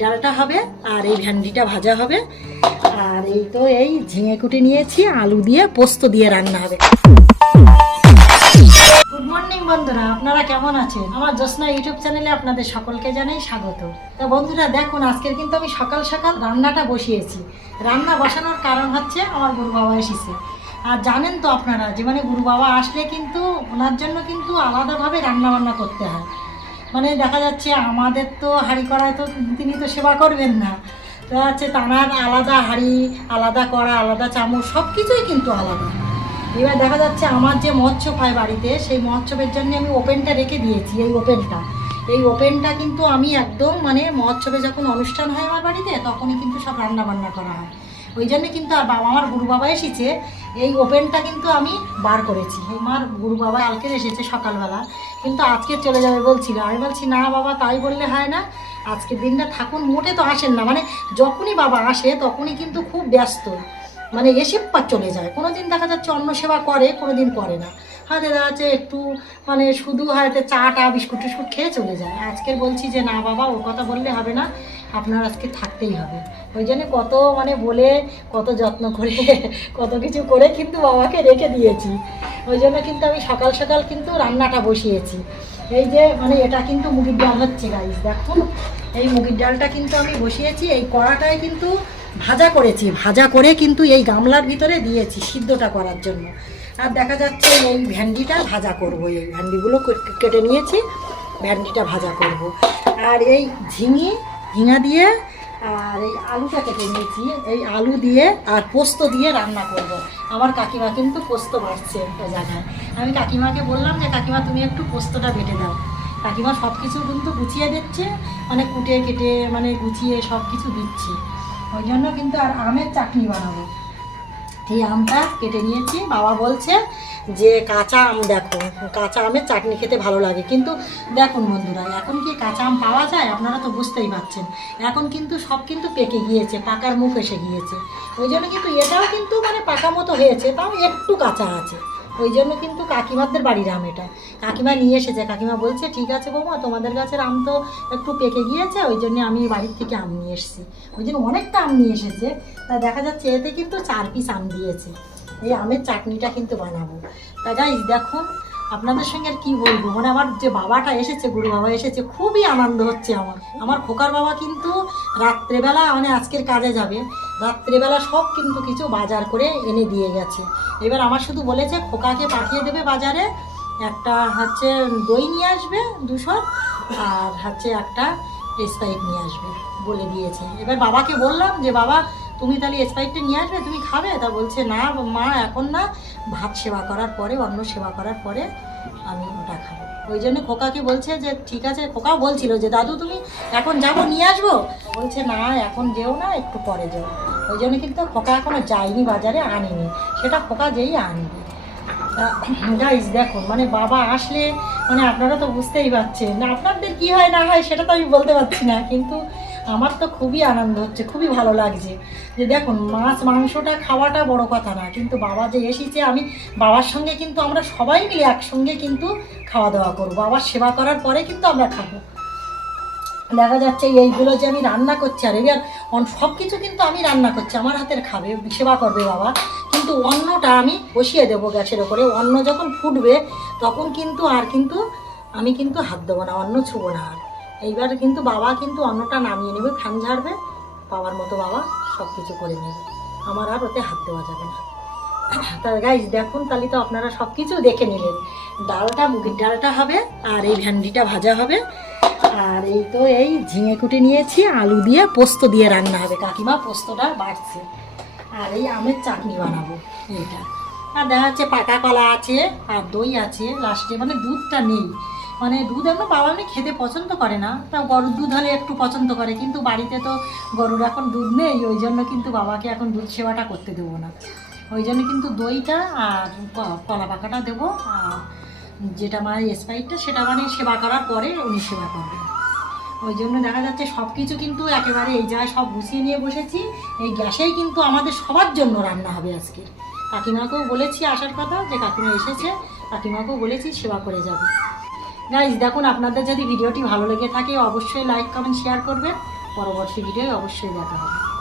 ডালটা হবে আর এই ভেন্ডিটা ভাজা হবে। আর এই তো এই ঝিঙে কুটে নিয়েছি, আলু দিয়ে পোস্ত দিয়ে রান্না হবে। গুড মর্নিং বন্ধুরা, আপনারা কেমন আছেন? আমার জ্যোৎস্না ইউটিউব চ্যানেলে আপনাদের সকলকে জানাই স্বাগত। তা বন্ধুরা দেখুন, আজকের কিন্তু আমি সকাল সকাল রান্নাটা বসিয়েছি। রান্না বসানোর কারণ হচ্ছে আমার গুরু বাবা এসেছে। আর জানেন তো আপনারা যে গুরু বাবা আসলে কিন্তু ওনার জন্য কিন্তু আলাদাভাবে রান্না বান্না করতে হয়। দেখা যাচ্ছে আমাদের তো হাঁড়ি কড়ায় তো তিনি তো সেবা করবেন না, তো হচ্ছে তানার আলাদা হাঁড়ি, আলাদা কড়া, আলাদা চামচ, সব কিছুই কিন্তু আলাদা। এবার দেখা যাচ্ছে আমার যে মহোৎসব হয় বাড়িতে, সেই মহোৎসবের জন্য আমি ওপেনটা রেখে দিয়েছি। এই ওপেনটা কিন্তু আমি একদম মহোৎসবে যখন অনুষ্ঠান হয় আমার বাড়িতে, তখনই কিন্তু সব রান্না বান্না করা হয়। ওই জন্য কিন্তু আর আমার গুরু বাবা এসেছে, এই ওপেনটা কিন্তু আমি বার করেছি। আমার গুরু বাবা কালকে এসেছে সকালবেলা, কিন্তু আজকে চলে যাবে বলছিল। আমি বলছি না বাবা, তাই বললে হয় না, আজকের দিনটা থাকুন। মোটে তো আসেন না, যখনই বাবা আসে তখনই কিন্তু খুব ব্যস্ত, এসে চলে যায়। কোনো দিন দেখা যাচ্ছে অন্ন সেবা করে, কোনো দিন করে না। হয়তো দেখা যাচ্ছে একটু শুধু হয়তো চা বিস্কুট টিস্কুট খেয়ে চলে যায়। আজকের বলছি যে না বাবা, ওর কথা বললে হবে না, আপনার আজকে থাকতেই হবে। ওই জন্য কত বলে, কত যত্ন করে, কত কিছু করে কিন্তু বাবাকে রেখে দিয়েছি। ওই জন্য কিন্তু আমি সকাল সকাল কিন্তু রান্নাটা বসিয়েছি। এই যে এটা কিন্তু মুগের ডাল হচ্ছে গাইস, দেখুন এই মুগের ডালটা কিন্তু আমি বসিয়েছি। এই কড়াটায় কিন্তু ভাজা করেছি, ভাজা করে কিন্তু এই গামলার ভিতরে দিয়েছি সিদ্ধটা করার জন্য। আর দেখা যাচ্ছে এই ভেন্ডিটা ভাজা করব, এই ভেন্ডিগুলো কেটে নিয়েছি, ভেন্ডিটা ভাজা করব। আর এই ঝিঙা দিয়ে আর এই আলুটা কেটে নিয়েছি, এই আলু দিয়ে আর পোস্ত দিয়ে রান্না করব। আমার কাকিমা কিন্তু পোস্ত বাটছে একটা জায়গায়। আমি কাকিমাকে বললাম যে কাকিমা তুমি একটু পোস্তটা বেটে দাও। কাকিমা সব কিছু কিন্তু গুছিয়ে দিচ্ছে, কুটে কেটে গুছিয়ে সব কিছু দিচ্ছি। ওই জন্য কিন্তু আর আমের চাটনি বানাবো। এই আমটা কেটে নিয়েছি। বাবা বলছে যে কাঁচা আম, দেখো কাঁচা আমের চাটনি খেতে ভালো লাগে। কিন্তু দেখুন বন্ধুরা, এখন কি কাঁচা আম পাওয়া যায়? আপনারা তো বুঝতেই পারছেন, এখন কিন্তু সব কিন্তু পেকে গিয়েছে, পাকার মুখ এসে গিয়েছে। ওই জন্য কিন্তু এটাও কিন্তু পাকা মতো হয়েছে, তাও একটু কাঁচা আছে। ওই জন্য কিন্তু কাকিমাদের বাড়ির আম এটা, কাকিমা নিয়ে এসেছে। কাকিমা বলছে ঠিক আছে বৌমা, তোমাদের গাছের আম তো একটু পেকে গিয়েছে, ওই জন্য আমি বাড়ির থেকে আম নিয়ে এসেছি। ওই জন্য অনেকটা আম নিয়ে এসেছে। তা দেখা যাচ্ছে এতে কিন্তু 4 পিস আম দিয়েছে। এই আমের চাটনিটা কিন্তু বানাবো। তা গাইস দেখুন, আপনাদের সঙ্গে আর কী বলবো, আমার যে বাবাটা এসেছে, গুরু বাবা এসেছে, খুবই আনন্দ হচ্ছে আমার খোকার বাবা কিন্তু রাত্রেবেলা আজকের কাজে যাবে, রাত্রেবেলা সব কিন্তু কিছু বাজার করে এনে দিয়ে গেছে। এবার আমার শুধু বলেছে খোকাকে পাঠিয়ে দেবে বাজারে, একটা হচ্ছে দই নিয়ে আসবে 200, আর হচ্ছে একটা স্প্রাইট নিয়ে আসবে বলে দিয়েছে। এবার বাবাকে বললাম যে বাবা তুমি তাহলে স্প্রাইটটা নিয়ে আসবে, তুমি খাবে? তা বলছে না মা, এখন না, ভাত সেবা করার পরে, অন্ন সেবা করার পরে আমি ওটা খাবো। ওই জন্য খোকাকে বলছে যে ঠিক আছে। খোকাও বলছিল যে দাদু তুমি এখন যাবো, নিয়ে আসবো? বলছে না এখন যেও না, একটু পরে যাও। ওই জন্য কিন্তু খোকা এখনো যায়নি বাজারে, আনেনি, সেটা খোকা যেই আনবে। গাইস দেখুন, বাবা আসলে আপনারা তো বুঝতেই পারছেন, আপনাদের কি হয় না হয় সেটা তো আমি বলতে পারছি না, কিন্তু আমার তো খুবই আনন্দ হচ্ছে, খুবই ভালো লাগছে যে দেখুন মাছ মাংসটা খাওয়াটা বড় কথা না, কিন্তু বাবা যে এসেছে, আমি বাবার সঙ্গে কিন্তু আমরা সবাই মিলে একসঙ্গে কিন্তু খাওয়া দাওয়া করবো। বাবার সেবা করার পরে কিন্তু আমরা খাবো। দেখা যাচ্ছে এইগুলো যে আমি রান্না করছি, আর এবার সব কিছু কিন্তু আমি রান্না করছি, আমার হাতের খাবে, সেবা করবে বাবা, কিন্তু অন্নটা আমি বসিয়ে দেবো গ্যাসের ওপরে। অন্ন যখন ফুটবে তখন কিন্তু আমি কিন্তু হাত দেবো না, অন্ন ছুবো না। আর এইবার কিন্তু বাবা কিন্তু অন্নটা নামিয়ে নেবে, ফ্যান ঝাড়বে, বাবার মতো বাবা সব কিছু করে নেবে, আমার আর ওতে হাত দেওয়া যাবে না। তা গাইস দেখুন, তাহলে তো আপনারা সব কিছু দেখে নিলেন। ডালটা মুগের ডালটা হবে, আর এই ভেন্ডিটা ভাজা হবে, আর এই তো এই ঝিঙে কুটে নিয়েছি, আলু দিয়ে পোস্ত দিয়ে রান্না হবে। কাকিমা পোস্তটা বাড়ছে। আর এই আমের চাটনি বানাবো এইটা। আর দেখা যাচ্ছে পাকা কলা আছে, আর দই আছে লাস্টে। দুধটা নেই, দুধ এখন বাবা খেতে পছন্দ করে না, তা গরুর দুধ হলে একটু পছন্দ করে, কিন্তু বাড়িতে তো গরুর এখন দুধ নেই। ওই জন্য কিন্তু বাবাকে এখন দুধ সেবাটা করতে দেবো না। ওই জন্য কিন্তু দইটা আর কলা পাকাটা দেবো, আর যেটা স্প্রাইটটা সেটা সেবা করার পরে উনি সেবা করবেন। ওই জন্য দেখা যাচ্ছে সব কিছু কিন্তু একেবারে এই জায়গায় সব গুছিয়ে নিয়ে বসেছি। এই গ্যাসেই কিন্তু আমাদের সবার জন্য রান্না হবে আজকে। কাকিমাকেও বলেছি আসার কথা, যে কাকিমা এসেছে, কাকিমাকেও বলেছি সেবা করে যাবে। গাইজ দেখুন, আপনাদের যদি ভিডিওটি ভালো লেগে থাকে অবশ্যই লাইক কমেন্ট শেয়ার করবেন। পরবর্তী ভিডিও অবশ্যই দেখা হবে।